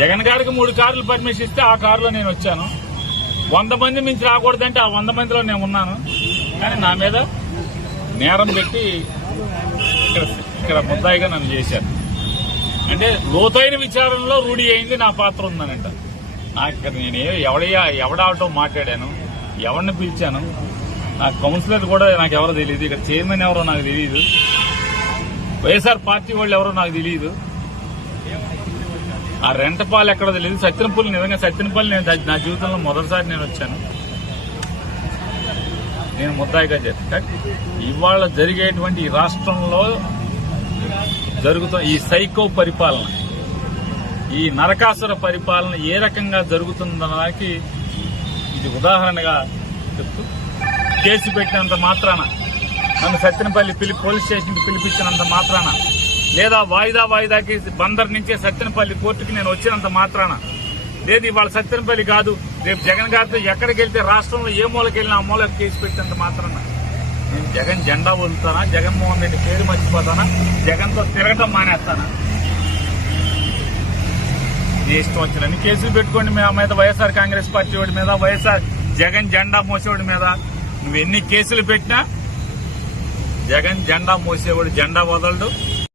జగన్ గారికి 3 కార్లు పర్మిషన్ ఇస్తే ఆ కారులో నేను వచ్చాను. 100 మంది మించి రాకూడదంటే ఆ 100 మందిలో నేను ఉన్నాను. కానీ నా మీద నేరం పెట్టి ఇక్కడ ముద్దాయిగా నన్ను చేశారు. అంటే లోతైన విచారణలో రూఢి అయింది నా పాత్ర ఉందనంట. నాకు నేను ఎవడావటో మాట్లాడాను, ఎవరిని పిలిచాను, నాకు కౌన్సిలర్ కూడా నాకు ఎవరో తెలియదు, ఇక్కడ చైర్మన్ ఎవరో నాకు తెలియదు, వైఎస్ఆర్ పార్టీ వాళ్ళు ఎవరో నాకు తెలియదు, ఆ రెంటపాలు ఎక్కడో తెలియదు. సత్యనపల్లి, నిజంగా సత్యనపల్లి నా జీవితంలో మొదటిసారి నేను వచ్చాను. నేను ముద్దాయిగా చేస్తాను. ఇవాళ జరిగేటువంటి ఈ రాష్ట్రంలో జరుగుతున్న ఈ సైకో పరిపాలన, ఈ నరకాసుర పరిపాలన ఏ రకంగా జరుగుతుందనడానికి ఇది ఉదాహరణగా చెప్తూ, కేసు పెట్టినంత మాత్రాన, నన్ను సత్తెనపల్లి పోలీస్ స్టేషన్కి పిలిపించినంత మాత్రాన, లేదా వాయిదాకి బందర్ నుంచే సత్తెనపల్లి కోర్టుకి నేను వచ్చినంత మాత్రాన, లేదు ఇవాళ సత్తెనపల్లి కాదు రేపు జగన్ గారితో ఎక్కడికి వెళ్తే రాష్ట్రంలో ఏ మూలకి వెళ్ళినా ఆ మూలకి కేసు పెట్టినంత మాత్రాన నేను జగన్ జెండా వదులుతానా, జగన్మోహన్ రెడ్డి పేరు మర్చిపోతానా, జగన్తో తిరగటం మానేస్తానా? ఇష్టం వచ్చినన్ని కేసులు పెట్టుకోండి మా మీద, వైఎస్ఆర్ కాంగ్రెస్ పార్టీ వాడి మీద, వైఎస్ఆర్ జగన్ జెండా మోసేవాడి మీద. నువ్వు ఎన్ని కేసులు పెట్టినా జగన్ జెండా మోసేవాడు జెండా వదలడు.